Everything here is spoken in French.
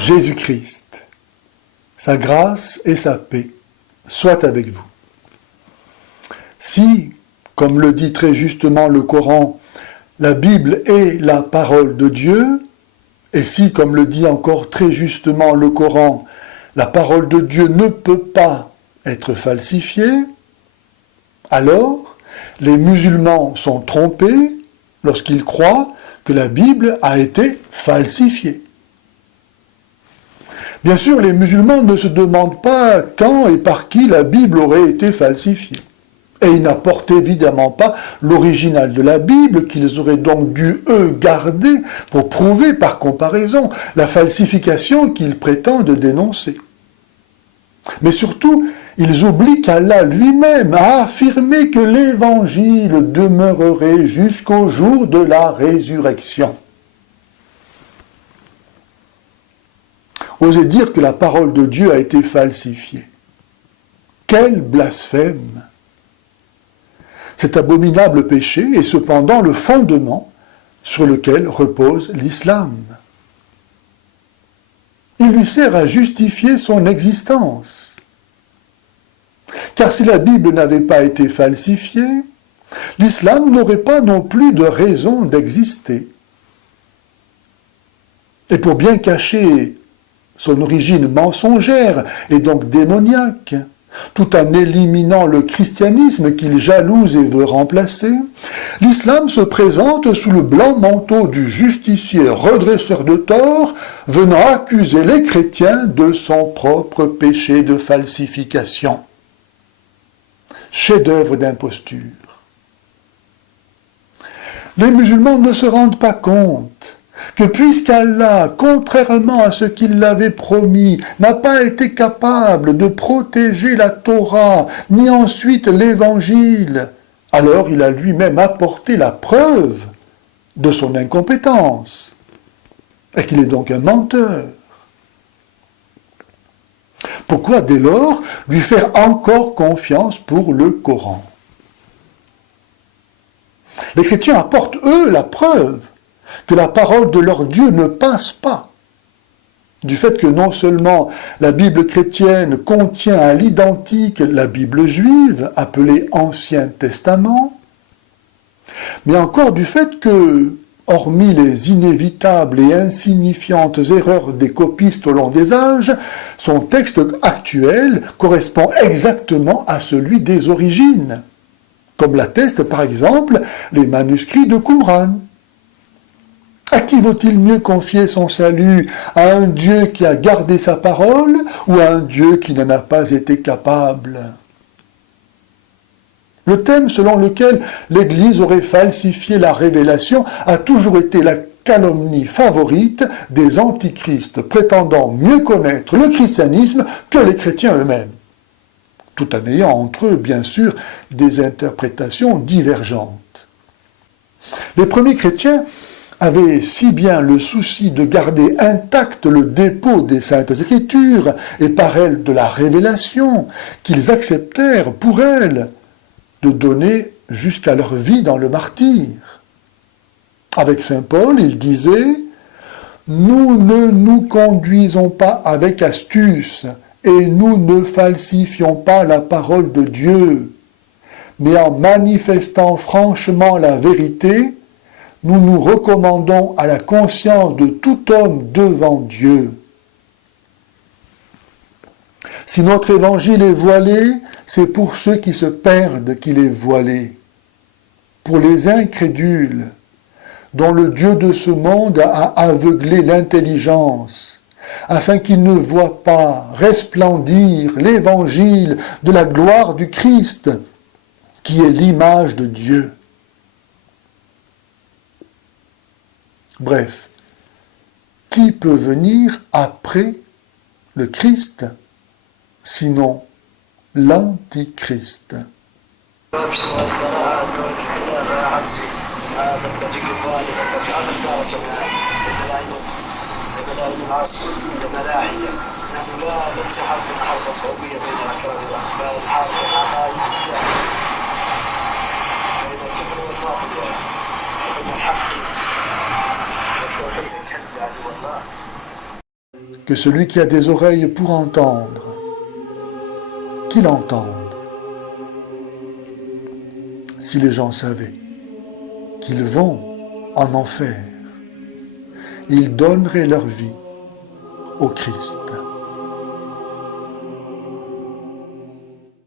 Jésus-Christ. Sa grâce et sa paix soient avec vous. Si, comme le dit très justement le Coran, la Bible est la parole de Dieu, et si, comme le dit encore très justement le Coran, la parole de Dieu ne peut pas être falsifiée, alors les musulmans sont trompés lorsqu'ils croient que la Bible a été falsifiée. Bien sûr, les musulmans ne se demandent pas quand et par qui la Bible aurait été falsifiée. Et ils n'apportent évidemment pas l'original de la Bible qu'ils auraient donc dû, eux, garder pour prouver par comparaison la falsification qu'ils prétendent dénoncer. Mais surtout, ils oublient qu'Allah lui-même a affirmé que l'Évangile demeurerait jusqu'au jour de la résurrection. Osez dire que la parole de Dieu a été falsifiée. Quel blasphème! Cet abominable péché est cependant le fondement sur lequel repose l'islam. Il lui sert à justifier son existence. Car si la Bible n'avait pas été falsifiée, l'islam n'aurait pas non plus de raison d'exister. Et pour bien cacher son origine mensongère et donc démoniaque, tout en éliminant le christianisme qu'il jalouse et veut remplacer, l'islam se présente sous le blanc manteau du justicier redresseur de tort, venant accuser les chrétiens de son propre péché de falsification. Chef-d'œuvre d'imposture. Les musulmans ne se rendent pas compte que puisqu'Allah, contrairement à ce qu'il l'avait promis, n'a pas été capable de protéger la Torah, ni ensuite l'Évangile, alors il a lui-même apporté la preuve de son incompétence, et qu'il est donc un menteur. Pourquoi dès lors lui faire encore confiance pour le Coran? Les chrétiens apportent, eux, la preuve que la parole de leur Dieu ne passe pas. Du fait que non seulement la Bible chrétienne contient à l'identique la Bible juive, appelée Ancien Testament, mais encore du fait que, hormis les inévitables et insignifiantes erreurs des copistes au long des âges, son texte actuel correspond exactement à celui des origines, comme l'attestent par exemple les manuscrits de Qumran. À qui vaut-il mieux confier son salut? À un Dieu qui a gardé sa parole ou à un Dieu qui n'en a pas été capable? Le thème selon lequel l'Église aurait falsifié la révélation a toujours été la calomnie favorite des antichrists prétendant mieux connaître le christianisme que les chrétiens eux-mêmes, tout en ayant entre eux, bien sûr, des interprétations divergentes. Les premiers chrétiens avaient si bien le souci de garder intact le dépôt des Saintes Écritures et par elles de la révélation, qu'ils acceptèrent pour elles de donner jusqu'à leur vie dans le martyre. Avec saint Paul, il disait « Nous ne nous conduisons pas avec astuce et nous ne falsifions pas la parole de Dieu, mais en manifestant franchement la vérité, nous nous recommandons à la conscience de tout homme devant Dieu. Si notre évangile est voilé, c'est pour ceux qui se perdent qu'il est voilé. Pour les incrédules, dont le Dieu de ce monde a aveuglé l'intelligence, afin qu'ils ne voient pas resplendir l'évangile de la gloire du Christ, qui est l'image de Dieu. Bref, qui peut venir après le Christ, sinon l'Antichrist? que celui qui a des oreilles pour entendre, qu'il entende. Si les gens savaient qu'ils vont en enfer, ils donneraient leur vie au Christ.